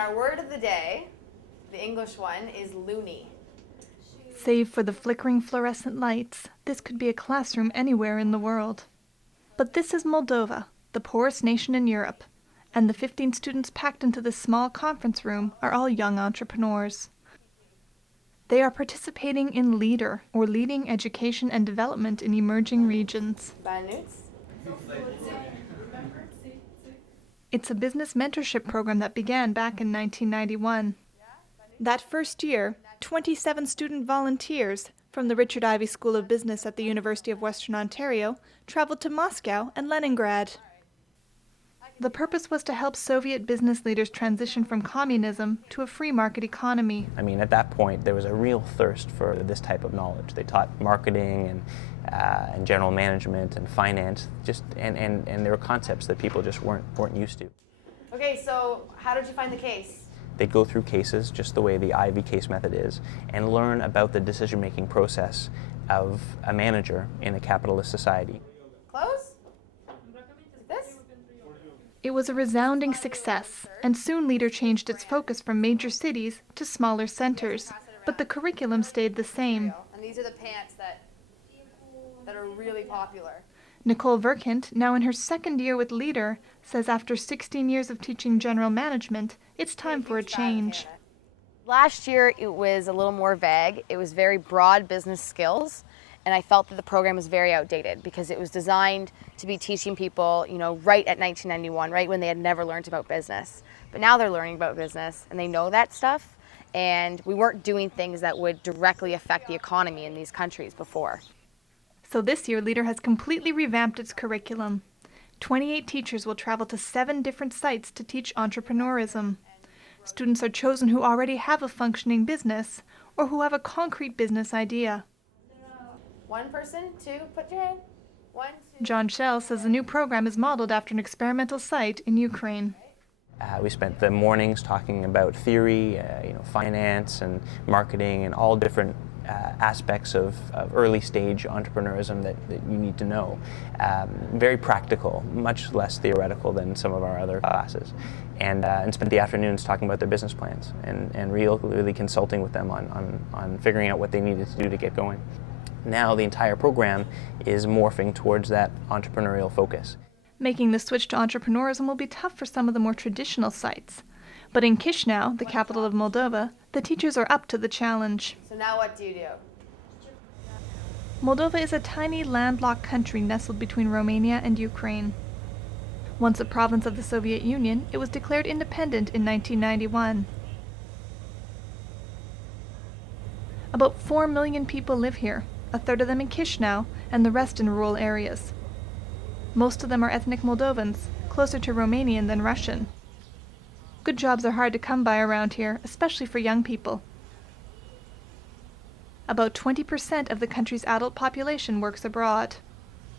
our word of the day, the English one, is loony. Save for the flickering fluorescent lights, this could be a classroom anywhere in the world. But this is Moldova, the poorest nation in Europe, and the 15 students packed into this small conference room are all young entrepreneurs. They are participating in L.E.A.D.E.R, or Leading Education and Development in Emerging Regions. It's a business mentorship program that began back in 1991. That first year, 27 student volunteers from the Richard Ivey School of Business at the University of Western Ontario traveled to Moscow and Leningrad. The purpose was to help Soviet business leaders transition from communism to a free market economy. I mean, at that point, there was a real thirst for this type of knowledge. They taught marketing and general management and finance, and there were concepts that people just weren't used to. Okay, so how did you find the case? They'd go through cases just the way the Ivey case method is and learn about the decision-making process of a manager in a capitalist society. Close? This? It was a resounding success, and soon L.E.A.D.E.R changed its focus from major cities to smaller centers, but the curriculum stayed the same. And these are the pants that are really popular. Nicole Verkindt, now in her second year with L.E.A.D.E.R, says after 16 years of teaching general management, it's time for a change. Last year it was a little more vague. It was very broad business skills, and I felt that the program was very outdated because it was designed to be teaching people, right at 1991, right when they had never learned about business. But now they're learning about business and they know that stuff, and we weren't doing things that would directly affect the economy in these countries before. So this year, L.E.A.D.E.R has completely revamped its curriculum. 28 teachers will travel to 7 different sites to teach entrepreneurism. Students are chosen who already have a functioning business or who have a concrete business idea. One person, two, put your hand. 1, 2. John Schell says the new program is modeled after an experimental site in Ukraine. We spent the mornings talking about theory, finance and marketing and all different aspects of early stage entrepreneurism that you need to know. Very practical, much less theoretical than some of our other classes. And spent the afternoons talking about their business plans and really consulting with them on figuring out what they needed to do to get going. Now the entire program is morphing towards that entrepreneurial focus. Making the switch to entrepreneurism will be tough for some of the more traditional sites. But in Chisinau, the capital of Moldova, the teachers are up to the challenge. So now what do you do? Moldova is a tiny landlocked country nestled between Romania and Ukraine. Once a province of the Soviet Union, it was declared independent in 1991. About 4 million people live here, a third of them in Chisinau and the rest in rural areas. Most of them are ethnic Moldovans, closer to Romanian than Russian. Good jobs are hard to come by around here, especially for young people. About 20% of the country's adult population works abroad.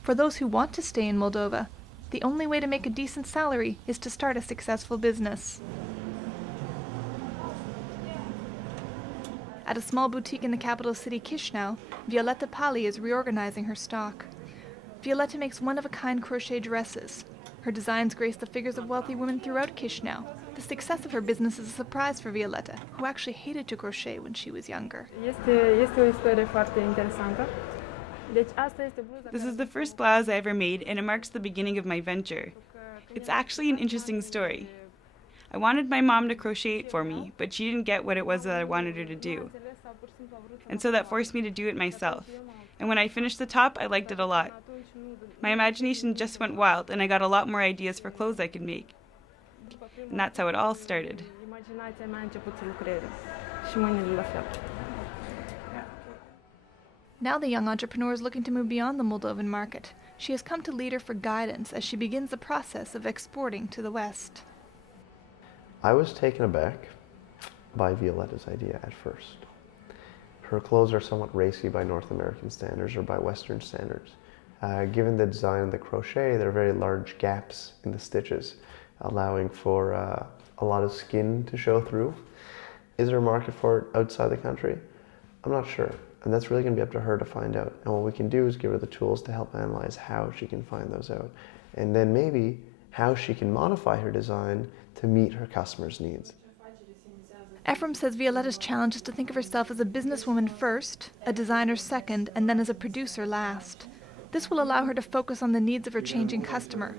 For those who want to stay in Moldova, the only way to make a decent salary is to start a successful business. At a small boutique in the capital city Chisinau, Violeta Palii is reorganizing her stock. Violeta makes one-of-a-kind crochet dresses. Her designs grace the figures of wealthy women throughout Chisinau. The success of her business is a surprise for Violeta, who actually hated to crochet when she was younger. This is the first blouse I ever made, and it marks the beginning of my venture. It's actually an interesting story. I wanted my mom to crochet it for me, but she didn't get what it was that I wanted her to do. And so that forced me to do it myself. And when I finished the top, I liked it a lot. My imagination just went wild, and I got a lot more ideas for clothes I could make. And that's how it all started. Now the young entrepreneur is looking to move beyond the Moldovan market. She has come to L.E.A.D.E.R for guidance as she begins the process of exporting to the West. I was taken aback by Violeta's idea at first. Her clothes are somewhat racy by North American standards or by Western standards. Given the design of the crochet, there are very large gaps in the stitches, allowing for a lot of skin to show through. Is there a market for it outside the country? I'm not sure, and that's really going to be up to her to find out. And what we can do is give her the tools to help analyze how she can find those out, and then maybe how she can modify her design to meet her customers' needs. Ephraim says Violeta's challenge is to think of herself as a businesswoman first, a designer second, and then as a producer last. This will allow her to focus on the needs of her changing customer.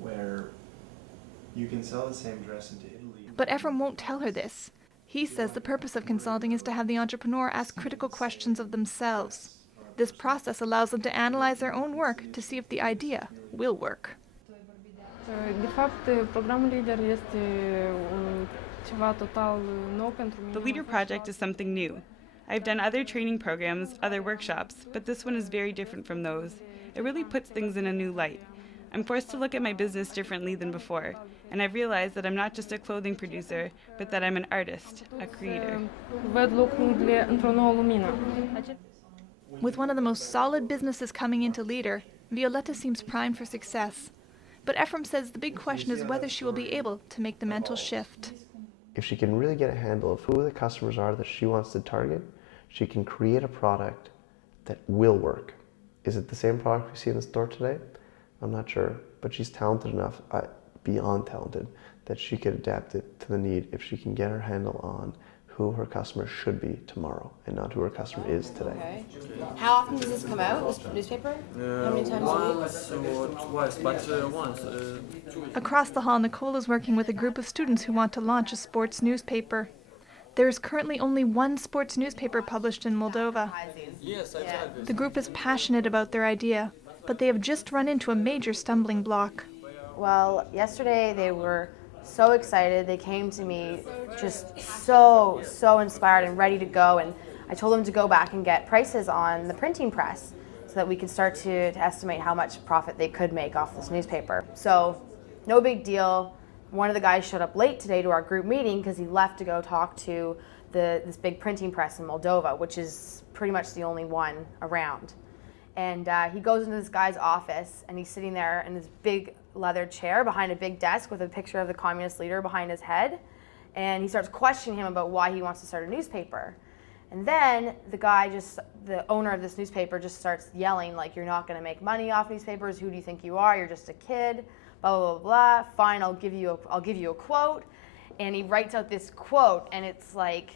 Where you can sell the same dress into Italy. But Ephraim won't tell her this. He says the purpose of consulting is to have the entrepreneur ask critical questions of themselves. This process allows them to analyze their own work to see if the idea will work. De fapt, programul L.E.A.D.E.R este ceva total nou pentru mine. The L.E.A.D.E.R project is something new. I've done other training programs, other workshops, but this one is very different from those. It really puts things in a new light. I'm forced to look at my business differently than before, and I've realized that I'm not just a clothing producer, but that I'm an artist, a creator. Văd lucrurile într-o nouă lumină. With one of the most solid businesses coming into L.E.A.D.E.R, Violeta seems primed for success. But Ephraim says the big question is whether she will be able to make the mental shift. If she can really get a handle of who the customers are that she wants to target, she can create a product that will work. Is it the same product we see in the store today? I'm not sure, but she's talented enough, beyond talented, that she could adapt it to the need if she can get her handle on who her customer should be tomorrow and not who her customer is today. Okay. How often does this come out, this newspaper? How many times a week? Once or twice, but once. 2 weeks. Across the hall, Nicole is working with a group of students who want to launch a sports newspaper. There is currently only one sports newspaper published in Moldova. Yes, I've had this. The group is passionate about their idea, but they have just run into a major stumbling block. Well, yesterday they were so excited. They came to me just so inspired and ready to go. And I told them to go back and get prices on the printing press so that we could start to estimate how much profit they could make off this newspaper. So no big deal. One of the guys showed up late today to our group meeting because he left to go talk to this big printing press in Moldova, which is pretty much the only one around. And he goes into this guy's office and he's sitting there in this big leather chair behind a big desk with a picture of the communist leader behind his head. And he starts questioning him about why he wants to start a newspaper. And then the owner of this newspaper just starts yelling like, "You're not going to make money off newspapers. Who do you think you are? You're just a kid. Blah, blah, blah, blah. Fine, I'll give you a quote." And he writes out this quote and it's like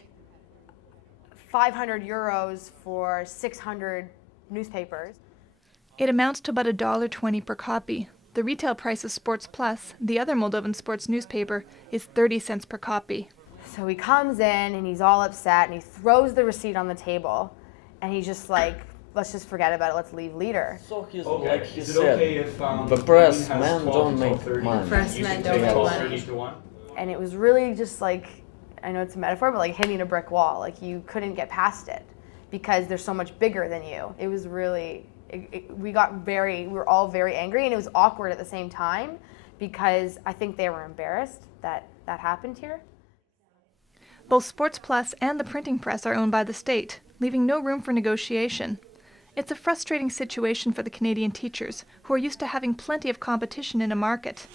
500 euros for 600 newspapers. It amounts to about $1.20 per copy. The retail price of Sports Plus, the other Moldovan sports newspaper, is 30 cents per copy. So he comes in and he's all upset and he throws the receipt on the table and he's just like, "Let's just forget about it, let's leave L.E.A.D.E.R. So he's Okay. like he Is it said, okay if the press has men 12 don't to make 12:30? money. Press You men can don't take make 12:30 money. to 1? And it was really just like, I know it's a metaphor, but like hitting a brick wall. Like you couldn't get past it because they're so much bigger than you. It was really, we were all very angry and it was awkward at the same time because I think they were embarrassed that that happened here. Both Sports Plus and the printing press are owned by the state, leaving no room for negotiation. It's a frustrating situation for the Canadian teachers, who are used to having plenty of competition in a market.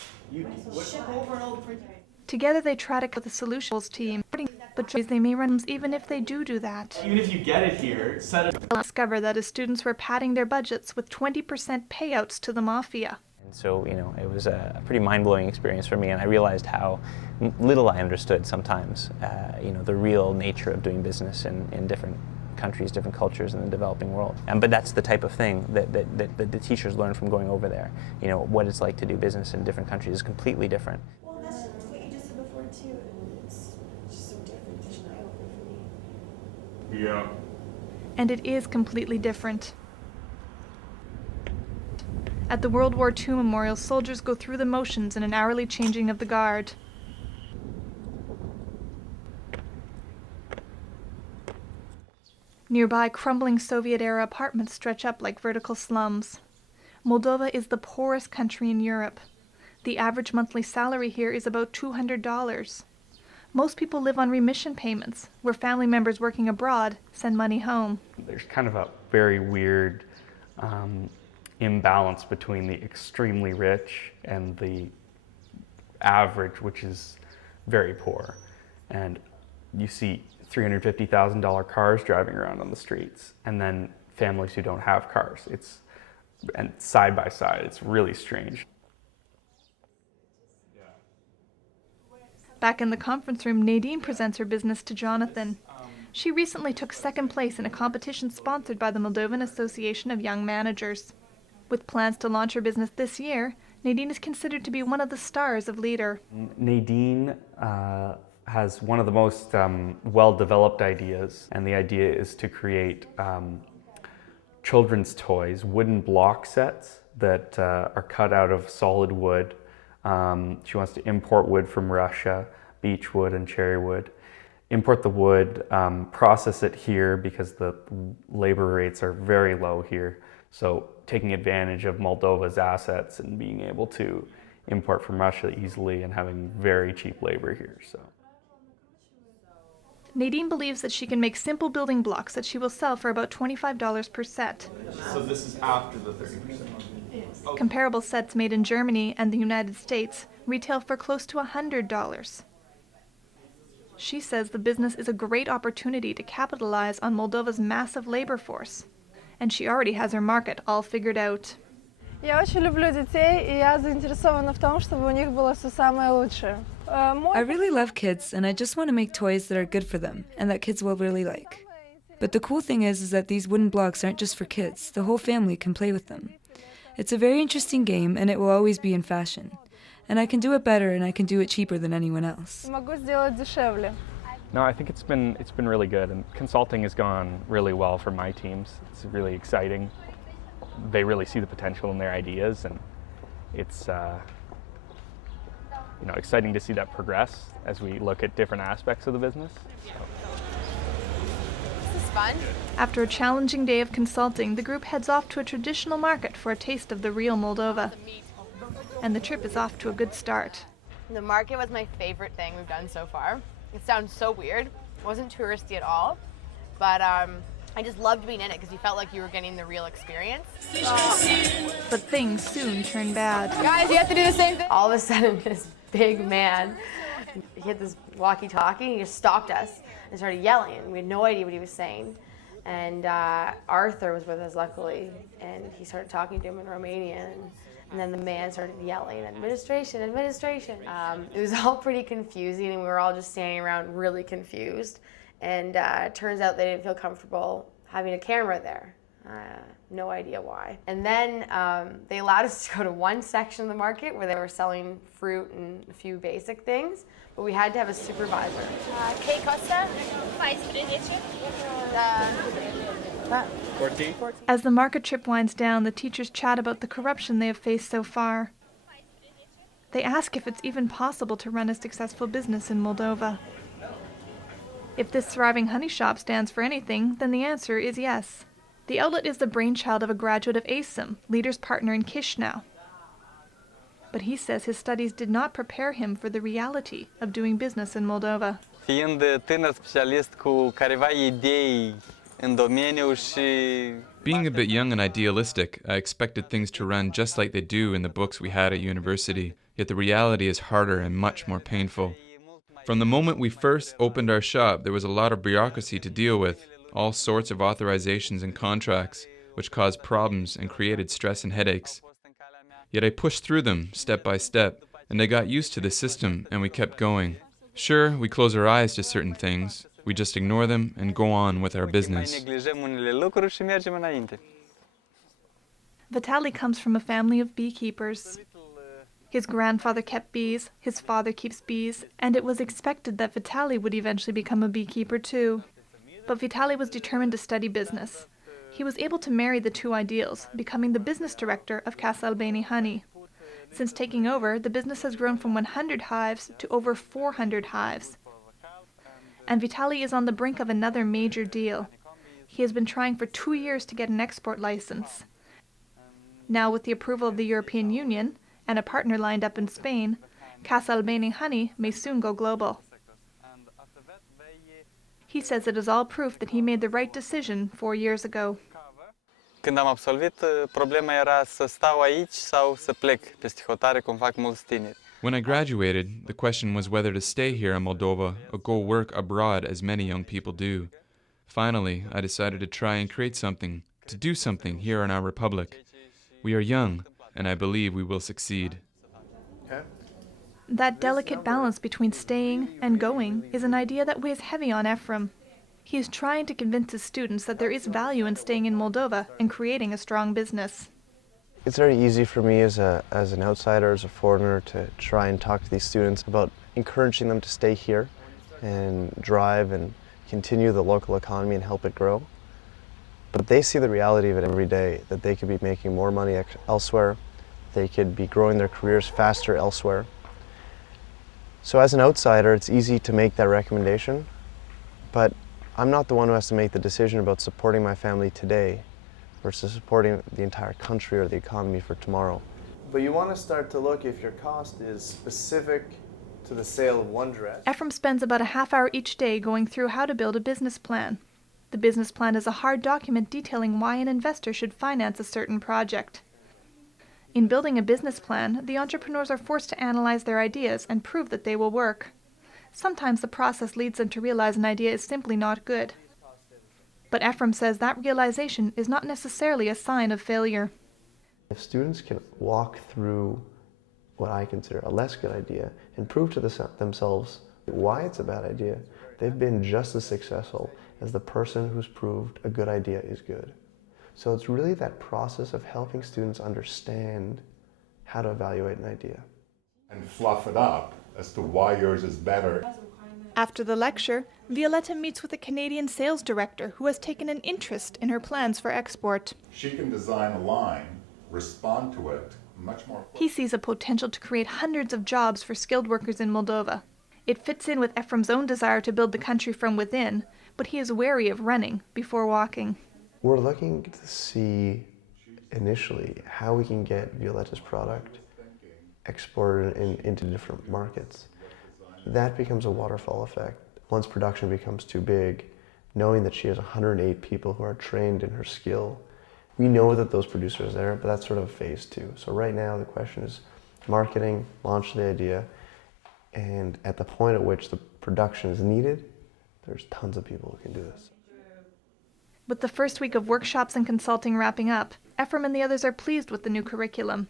Together they try to cut the solutions team, but they may run even if they do that. Even if you get it here, set it. Discover that as students were padding their budgets with 20% payouts to the mafia. And so, it was a pretty mind-blowing experience for me, and I realized how little I understood sometimes, the real nature of doing business in different countries, different cultures in the developing world. But that's the type of thing that the teachers learn from going over there. What it's like to do business in different countries is completely different. Well, that's what you just said before too, and it's just so different. It's an eye-opener for me. Yeah. And it is completely different. At the World War II memorial, soldiers go through the motions in an hourly changing of the guard. Nearby, crumbling Soviet-era apartments stretch up like vertical slums. Moldova is the poorest country in Europe. The average monthly salary here is about $200. Most people live on remission payments, where family members working abroad send money home. There's kind of a very weird imbalance between the extremely rich and the average, which is very poor. And you see $350,000 cars driving around on the streets, and then families who don't have cars. And side by side, it's really strange. Back in the conference room, Nadine presents her business to Jonathan. She recently took second place in a competition sponsored by the Moldovan Association of Young Managers. With plans to launch her business this year, Nadine is considered to be one of the stars of L.E.A.D.E.R. Nadine has one of the most well-developed ideas, and the idea is to create children's toys, wooden block sets that are cut out of solid wood. She wants to import wood from Russia, beech wood and cherry wood. Import the wood, process it here because the labor rates are very low here. So taking advantage of Moldova's assets and being able to import from Russia easily and having very cheap labor here. So Nadine believes that she can make simple building blocks that she will sell for about $25 per set. So this is after the 30%. Comparable sets made in Germany and the United States retail for close to $100. She says the business is a great opportunity to capitalize on Moldova's massive labor force, and she already has her market all figured out. Я очень люблю детей, и я заинтересована в том, чтобы у них было все самое лучшее. I really love kids, and I just want to make toys that are good for them and that kids will really like. But the cool thing is that these wooden blocks aren't just for kids. The whole family can play with them. It's a very interesting game, and it will always be in fashion. And I can do it better, and I can do it cheaper than anyone else. Могу сделать дешевле. no, I think it's been really good, and consulting has gone really well for my teams. It's really exciting. They really see the potential in their ideas, and it's exciting to see that progress as we look at different aspects of the business. This is fun. After a challenging day of consulting, the group heads off to a traditional market for a taste of the real Moldova. And the trip is off to a good start. The market was my favorite thing we've done so far. It sounds so weird. It wasn't touristy at all, but I just loved being in it because you felt like you were getting the real experience. But things soon turn bad. Guys, you have to do the same thing. All of a sudden, this big man, he had this walkie-talkie, and he just stopped us and started yelling. We had no idea what he was saying. And Arthur was with us, luckily, and he started talking to him in Romanian. And then the man started yelling, administration, administration. It was all pretty confusing, and we were all just standing around really confused. And it turns out they didn't feel comfortable having a camera there. No idea why. And then they allowed us to go to one section of the market where they were selling fruit and a few basic things, but we had to have a supervisor. Kay Costa? 14? As the market trip winds down, the teachers chat about the corruption they have faced so far. They ask if it's even possible to run a successful business in Moldova. If this thriving honey shop stands for anything, then the answer is yes. The outlet is the brainchild of a graduate of ASIM, L.E.A.D.E.R's partner in Chisinau. But he says his studies did not prepare him for the reality of doing business in Moldova. Fiind tânăr specialist cu careva idei în domeniu și Being a bit young and idealistic, I expected things to run just like they do in the books we had at university, yet the reality is harder and much more painful. From the moment we first opened our shop, there was a lot of bureaucracy to deal with, all sorts of authorizations and contracts, which caused problems and created stress and headaches. Yet I pushed through them, step by step, and I got used to the system, and we kept going. Sure, we close our eyes to certain things, we just ignore them and go on with our business. Vitaly comes from a family of beekeepers. His grandfather kept bees, his father keeps bees, and it was expected that Vitaly would eventually become a beekeeper too. But Vitaly was determined to study business. He was able to marry the two ideals, becoming the business director of Casa Albani Honey. Since taking over, the business has grown from 100 hives to over 400 hives. And Vitaly is on the brink of another major deal. He has been trying for 2 years to get an export license. Now, with the approval of the European Union and a partner lined up in Spain, Casa Albani Honey may soon go global. He says it is all proof that he made the right decision 4 years ago. Când am absolvit, problema era să stau aici sau să plec peste hotare, cum fac mulți tineri. When I graduated, the question was whether to stay here in Moldova or go work abroad as many young people do. Finally, I decided to try and create something, to do something here in our republic. We are young, and I believe we will succeed. Okay. That delicate balance between staying and going is an idea that weighs heavy on Ephraim. He is trying to convince his students that there is value in staying in Moldova and creating a strong business. It's very easy for me as an outsider, as a foreigner, to try and talk to these students about encouraging them to stay here and drive and continue the local economy and help it grow. But they see the reality of it every day, that they could be making more money elsewhere, they could be growing their careers faster elsewhere. So as an outsider, it's easy to make that recommendation, but I'm not the one who has to make the decision about supporting my family today versus supporting the entire country or the economy for tomorrow. But you want to start to look if your cost is specific to the sale of one dress. Ephraim spends about a half hour each day going through how to build a business plan. The business plan is a hard document detailing why an investor should finance a certain project. In building a business plan, the entrepreneurs are forced to analyze their ideas and prove that they will work. Sometimes the process leads them to realize an idea is simply not good. But Ephraim says that realization is not necessarily a sign of failure. If students can walk through what I consider a less good idea and prove to themselves why it's a bad idea, they've been just as successful as the person who's proved a good idea is good. So it's really that process of helping students understand how to evaluate an idea. And fluff it up as to why yours is better. After the lecture, Violeta meets with a Canadian sales director who has taken an interest in her plans for export. She can design a line, respond to it much more quickly. He sees a potential to create hundreds of jobs for skilled workers in Moldova. It fits in with Ephraim's own desire to build the country from within, but he is wary of running before walking. We're looking to see initially how we can get Violeta's product exported into different markets. That becomes a waterfall effect. Once production becomes too big, knowing that she has 108 people who are trained in her skill, we know that those producers are there, but that's sort of phase 2. So right now the question is marketing, launch the idea, and at the point at which the production is needed, there's tons of people who can do this. With the first week of workshops and consulting wrapping up, Ephraim and the others are pleased with the new curriculum.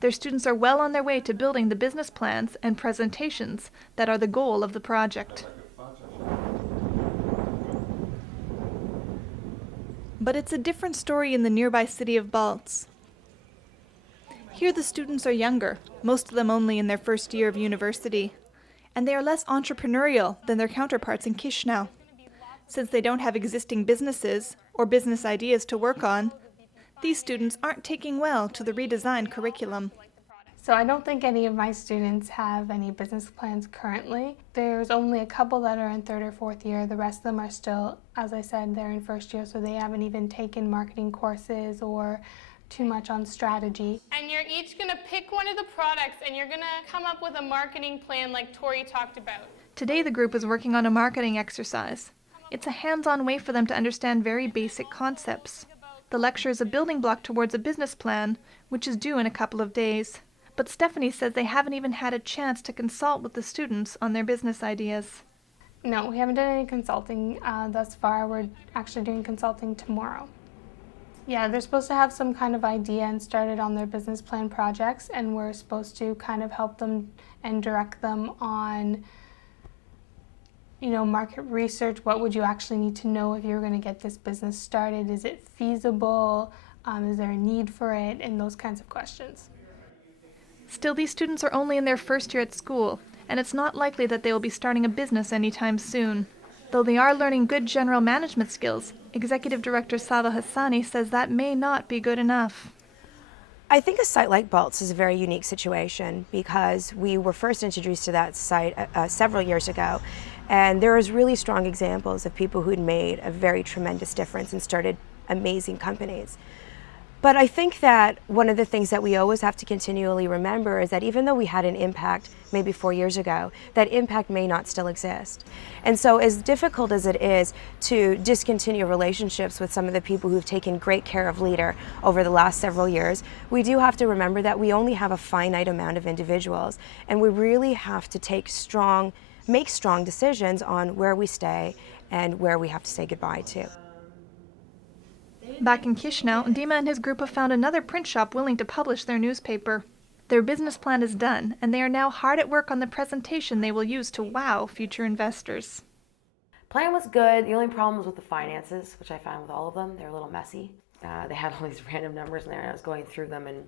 Their students are well on their way to building the business plans and presentations that are the goal of the project. But it's a different story in the nearby city of Balti. Here the students are younger, most of them only in their first year of university, and they are less entrepreneurial than their counterparts in Chisinau. Since they don't have existing businesses or business ideas to work on, these students aren't taking well to the redesigned curriculum. So I don't think any of my students have any business plans currently. There's only a couple that are in 3rd or 4th year. The rest of them are still, as I said, they're in 1st year, so they haven't even taken marketing courses or too much on strategy. And you're each going to pick one of the products and you're going to come up with a marketing plan like Tori talked about. Today the group is working on a marketing exercise. It's a hands-on way for them to understand very basic concepts. The lecture is a building block towards a business plan, which is due in a couple of days. But Stephanie says they haven't even had a chance to consult with the students on their business ideas. No, we haven't done any consulting thus far. We're actually doing consulting tomorrow. Yeah, they're supposed to have some kind of idea and started on their business plan projects, and we're supposed to kind of help them and direct them on, you know, market research. What would you actually need to know if you're going to get this business started? Is it feasible? Is there a need for it? And those kinds of questions. Still, these students are only in their 1st year at school, and it's not likely that they will be starting a business anytime soon. Though they are learning good general management skills, Executive Director Saba Hasanie says that may not be good enough. I think a site like Balti is a very unique situation because we were first introduced to that site several years ago, and there is really strong examples of people who'd made a very tremendous difference and started amazing companies. But I think that one of the things that we always have to continually remember is that even though we had an impact maybe 4 years ago, that impact may not still exist. And so as difficult as it is to discontinue relationships with some of the people who've taken great care of L.E.A.D.E.R over the last several years, we do have to remember that we only have a finite amount of individuals, and we really have to make strong decisions on where we stay and where we have to say goodbye to. Back in Chisinau, Dima and his group have found another print shop willing to publish their newspaper. Their business plan is done, and they are now hard at work on the presentation they will use to wow future investors. Plan was good. The only problem was with the finances, which I found with all of them. They're a little messy. They had all these random numbers in there, and I was going through them, and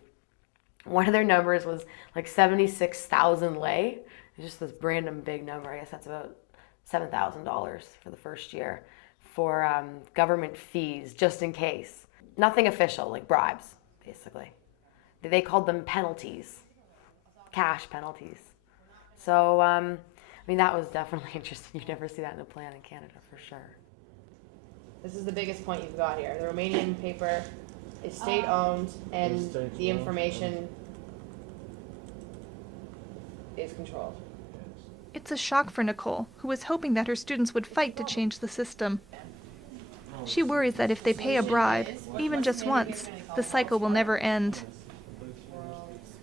one of their numbers was like 76,000 lei. It's just this random big number. I guess that's about $7,000 for the first year for government fees, just in case. Nothing official, like bribes, basically. They called them penalties, cash penalties. So, I mean, that was definitely interesting. You never see that in a plan in Canada, for sure. This is the biggest point you've got here. The Romanian paper is state-owned, and the information is controlled. It's a shock for Nicole, who was hoping that her students would fight to change the system. She worries that if they pay a bribe, even just once, the cycle will never end.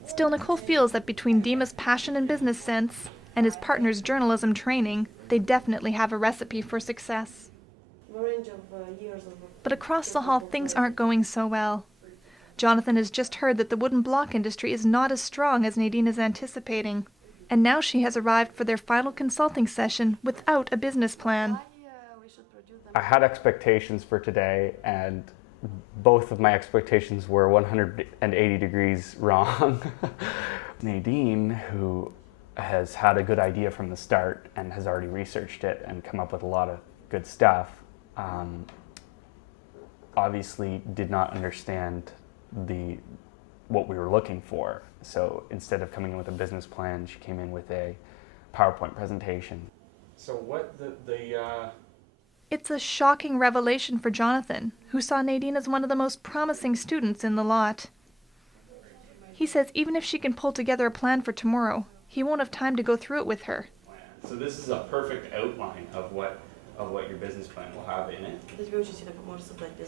Still, Nicole feels that between Dima's passion and business sense and his partner's journalism training, they definitely have a recipe for success. But across the hall, things aren't going so well. Jonathan has just heard that the wooden block industry is not as strong as Nadine is anticipating. And now she has arrived for their final consulting session without a business plan. I had expectations for today, and both of my expectations were 180 degrees wrong. Nadine, who has had a good idea from the start and has already researched it and come up with a lot of good stuff, obviously did not understand what we were looking for. So instead of coming in with a business plan, she came in with a PowerPoint presentation. So what It's a shocking revelation for Jonathan, who saw Nadine as one of the most promising students in the lot. He says even if she can pull together a plan for tomorrow, he won't have time to go through it with her. So this is a perfect outline of what your business plan will have in it.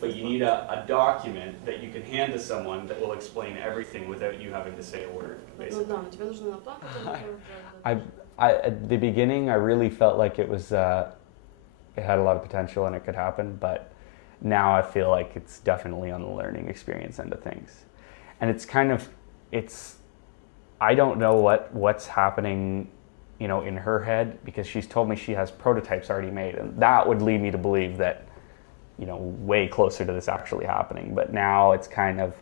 But you need a document that you can hand to someone that will explain everything without you having to say a word, basically. At the beginning, I really felt like it was, it had a lot of potential and it could happen, but now I feel like it's definitely on the learning experience end of things. And I don't know what's happening, in her head, because she's told me she has prototypes already made, and that would lead me to believe that, way closer to this actually happening. But now it's kind of,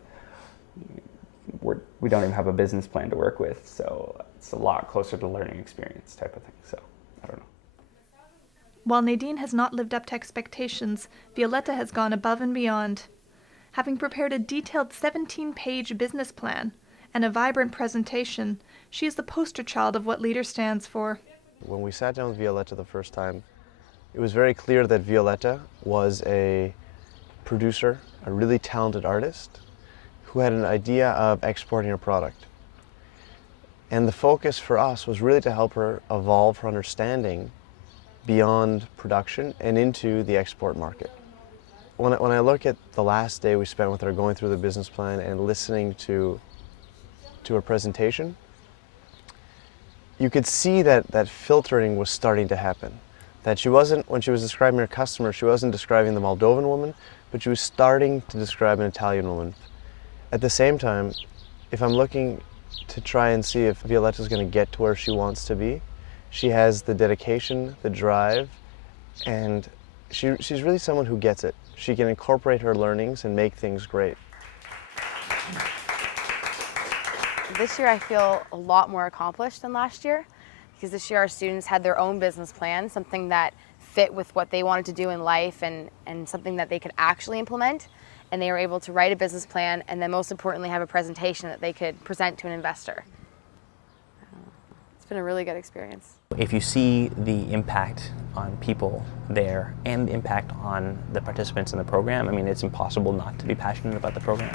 we don't even have a business plan to work with, so it's a lot closer to learning experience type of thing, so I don't know. While Nadine has not lived up to expectations, Violeta has gone above and beyond. Having prepared a detailed 17-page business plan and a vibrant presentation, she is the poster child of what L.E.A.D.E.R stands for. When we sat down with Violeta the first time, it was very clear that Violeta was a producer, a really talented artist, who had an idea of exporting her product. And the focus for us was really to help her evolve her understanding beyond production and into the export market. When I look at the last day we spent with her going through the business plan and listening to her presentation, you could see that filtering was starting to happen. That she wasn't, when she was describing her customer, she wasn't describing the Moldovan woman, but she was starting to describe an Italian woman. At the same time, if I'm looking to try and see if Violeta's going to get to where she wants to be, she has the dedication, the drive, and she's really someone who gets it. She can incorporate her learnings and make things great. This year I feel a lot more accomplished than last year, because this year our students had their own business plan, something that fit with what they wanted to do in life and something that they could actually implement. And they were able to write a business plan and then most importantly have a presentation that they could present to an investor. It's been a really good experience. If you see the impact on people there and the impact on the participants in the program, I mean, it's impossible not to be passionate about the program.